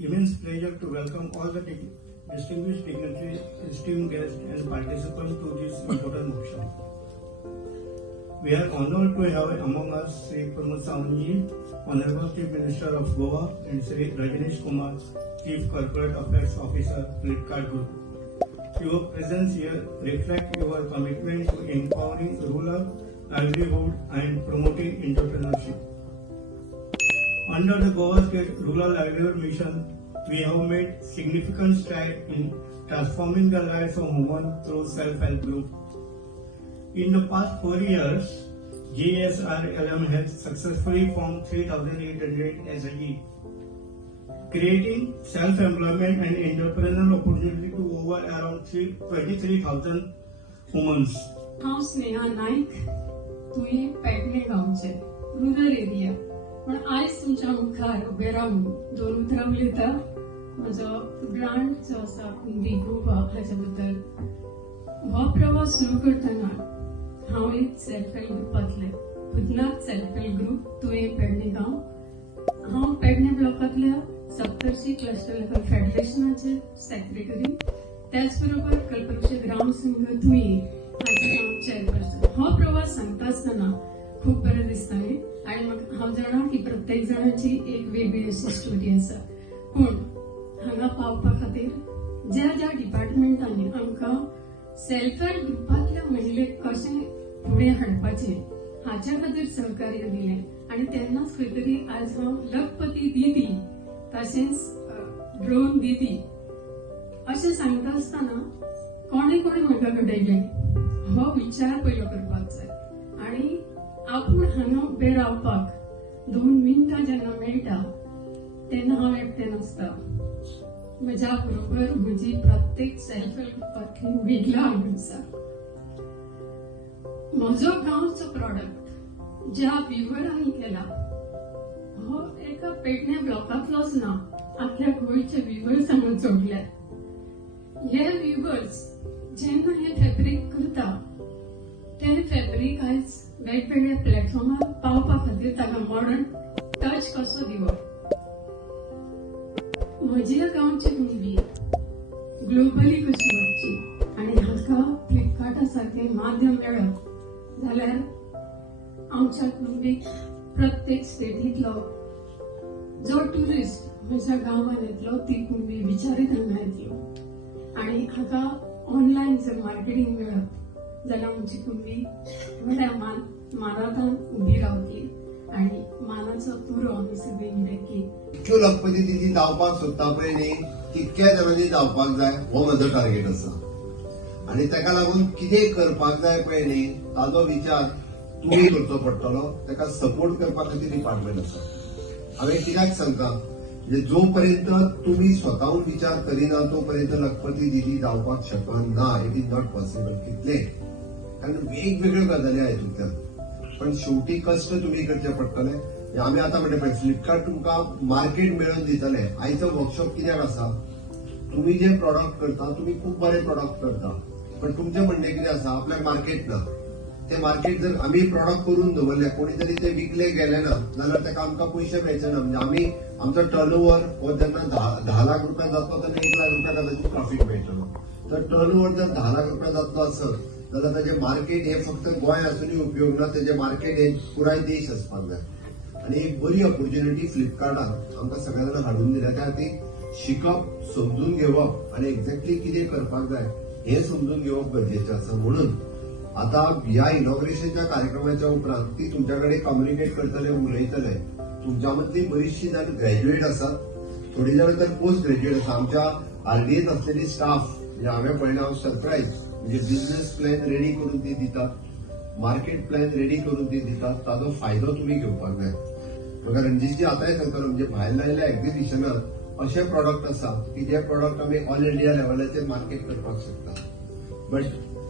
immense pleasure to welcome all the distinguished dignitaries, esteemed guests, and participants to this important workshop. We are honored to have among us Sri Pramod Sawantji, Honorable Chief Minister of Goa, and Sri Rajneesh Kumar, Chief Corporate Affairs Officer, Flipkart Group. Your presence here reflects your commitment to empowering rural livelihood and promoting entrepreneurship. Under the Goa State Rural Livelihood Mission, we have made significant strides in transforming the lives of women through self-help group. In the past 4 years, GSRLM has successfully formed 3,800 SLG, creating self-employment and entrepreneurial opportunity to over around 23,000 women. हांव स्नेहा नाईक, तुवें पेडणे गांवचे rural area, पण आयज तुमच्या मुखार उबे रावन दोन उतरां उलयता. म्हजो ब्रँड जो आसा कुंभी ग्रुप हाचे बद्दल. हो प्रवास सुरू करतना हांव एक सेल्फ हेल्प ग्रुपांतलें भुतनाथ सेल्फ हेल्प ग्रुप तुवें पेडणे गांव. हांव पेडणे ब्लॉकांतल्या सप्तर्षी क्लस्टर लेवल फेडरेशनाचे सेक्रेटरी, त्याच बरोबर कल्पवृक्ष ग्राम संघ तुवें हाचे हांव चेअरपर्सन. हो प्रवास सांगता आसतना खूब बरें दिसतालें आनी म्हाका हांव जाणा की प्रत्येक जाणाची एक वेगळी अशी स्टोरी आसा. पूण हांगा पावपा खातीर ज्या ज्या डिपार्टमेंटांनी आमकां सेल्फ हेल्प ग्रुपांतल्या महिलेक कशें फुडें हाडपाचें हाच्या खातीर सहकार्य दिलें आनी तेन्नाच खंय तरी आयज हांव लखपती दीदी तशेंच ड्रोन दीदी अशें सांगता आसतना कोणे कोणे म्हाका घडयलें हो विचार पयलो करपाक जाय. आनी आपूण हांगा उबें रावपाक 2 मिनटां जेन्ना मेळटा तेन्ना हांव एकटें नासता. म्हज्या बरोबर म्हजी प्रत्येक सेल्फ हेल्प ग्रुपांतली वेगळी आवड आसा. म्हजो गांवचो प्रॉडक्ट ज्या विवरांनी केला हो एका पेडणे ब्लॉकांतलोच ना, आख्या गोंयचे विवर्स हांगा जोडल्यात. हे विवर्स जेन्ना हे फॅब्रीक करता ते फॅब्रीक आयज वेगवेगळ्या प्लॅटफॉर्मार पावपा खातीर ताका मॉडर्न टच कसो दिवप. म्हज्या गांवची कुणबी ग्लोबली कशी वचची आनी हाका फ्लिपकार्टा सारकें माध्यम मेळप जाल्यार आमच्या कुणबीक प्रत्येक स्टेटींतलो जो टुरिस्ट म्हज्या गांवांत येतलो ती कुणबी विचारीत हांगा येतलो आनी हाका ऑनलायन जर मार्केटिंग मेळप जाल्यार आमची कुणबी व्हड्या मानांतान उबी रावतली आनी मानाचो तुरो आमी सगळीं गिरायकी. इतक्यो लखपती दिदी धांवपाक सोदता पळय न्ही तितक्या जणांनी धांवपाक जाय हो म्हजो टार्गेट आसा. आनी ताका लागून कितें करपाक जाय पळय न्ही ताचो विचार तुमी करचो पडटलो. ताका सपोर्ट करपा खातीर डिपार्टमेंट आसा. हांवें कित्याक सांगता म्हणजे जो पर्यंत तुम्ही स्वताहून विचार करिना तो पर्यंत लखपती दिदी धांवपाक शकना. It is not possible. कितले कारण वेगवेगळ्यो गजाली आहेत तुमच्यान, पण शेवटी कष्ट तुम्ही करचे पडटले. आम्ही आता म्हणटा फ्लिपकार्ट तुमकां मार्केट मेळोवन दितले. आयचो वर्कशॉप कित्याक आसा, तुम्ही जे प्रॉडक्ट करता तुम्ही खूप बरे प्रॉडक्ट करता, पण तुमचे म्हणणे कितें आसा आपल्याक मार्केट ना. ते मार्केट जर आम्ही प्रॉडक्ट करून दवरले कोणी तरी ते विकले गेले ना जाल्यार ताका आमकां पयशे मेळचे ना. म्हणजे आम्ही आमचो टर्नओव्हर हो जेन्ना 10 लाख रुपया जातलो तेन्ना 1 लाख रुपया कदाचित प्रॉफिट मेळटलो. तर टर्नओव्हर जर 10 लाख रुपया जातलो आसत जाल्यार ताचे मार्केट हे फक्त गोंय आसूनय उपयोग ना, त्याचे मार्केट हे पुराय देश आसपाक जाय. आनी एक बरी ऑपॉर्च्युनिटी फ्लिपकार्टान आमकां सगळ्या जाणांक हाडून दिल्या. त्या खातीर शिकप, समजून घेवप आनी एक्झॅक्टली कितें करपाक जाय हे समजून घेवप गरजेचें आसा. म्हणून आता ह्या इनॉग्रेशनच्या कार्यक्रमाच्या उपरांत ती तुमच्याकडे कम्युनिकेट करतले, उलयतले. तुमच्या मदली बरीचशी जाण ग्रॅज्युएट आसात, थोडी जाणां तर पोस्ट ग्रॅज्युएट आसा. आमच्या आरडीएत असलेली स्टाफ म्हणजे हांवें पळयलें हांव सरप्रायज. म्हणजे बिझनेस प्लॅन रेडी करून ती दितात, मार्केट प्लॅन रेडी करून ती दितात. ताचो फायदो तुम्ही घेवपाक जाय. म्हाका रणजीतजी आतांय सांगतालो म्हणजे भायर लायल्या एक्झिबिशनात असे प्रॉडक्ट आसात की जे प्रॉडक्ट आमी ऑल इंडिया लेवलाचेर मार्केट करपाक शकता. बट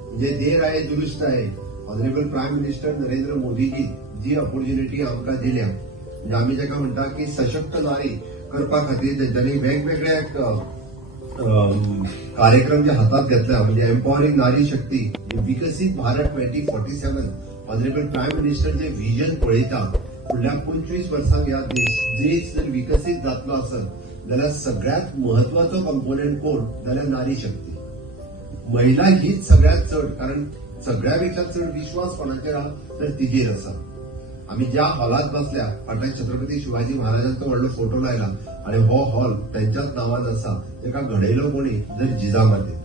म्हणजे देर आहे दुरुस्त आहे. Honourable prime minister Narendra Modiji ji opportunity आमकां दिल्या म्हणजे आमी जेका म्हणटा की सशक्त नारी करपा खातीर तेंच्यांनी वेगवेगळे कार्यक्रम जे हातात घेतला. म्हणजे एम्पॉवरिंग नारी शक्ती, विकसित भारत 2047 ऑनरेबल प्रायम मिनिस्टर जे व्हिजन पळयता फुडल्या 25 वर्सांक ह्या देश जर विकसित जातलो आसत जाल्यार सगळ्यात महत्वाचो कंपोनेंट कोण जाल्यार नारी शक्ती. महिला हीच सगळ्यात चड, कारण सगळ्यापेक्षा चड विश्वास कोणाचेर आहा तर तिजेर आसा. आम्ही ज्या हॉलात बसल्या फाटल्यान छत्रपती शिवाजी महाराजांचो व्हडलो फोटो लायला आणि हो हॉल त्यांच्याच नावान आसा, तेका घडयलो कोणी तर जिजामाते.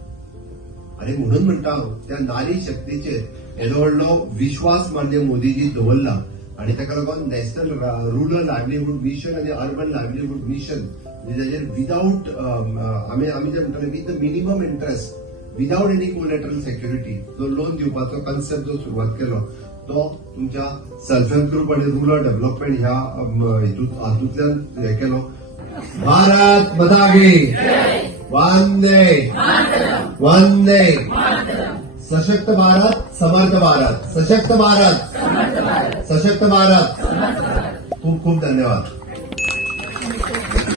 आणि म्हणून म्हणटा हांव त्या नारी शक्तीचेर येदो व्हडलो विश्वास मान्य मोदीजी दवरला आणि ताका लागून नॅशनल रुरल लायव्हलीहूड मिशन आणि अर्बन लायव्हलीहूड मिशन ताजेर विदाउट आम्ही जे म्हणटले with the minimum interest without any collateral security जो लोन दिवपाचो कन्सेप्ट जो सुरुवात केलो तो तुमच्या सेल्फ हेल्प ग्रुप आणि रुरल डेव्हलपमेंट ह्या हातूंतल्यान हे केलो. भारत माता की वंदे वंदे. सशक्त भारत समर्थ भारत. सशक्त भारत सशक्त भारत. खूप खूप धन्यवाद.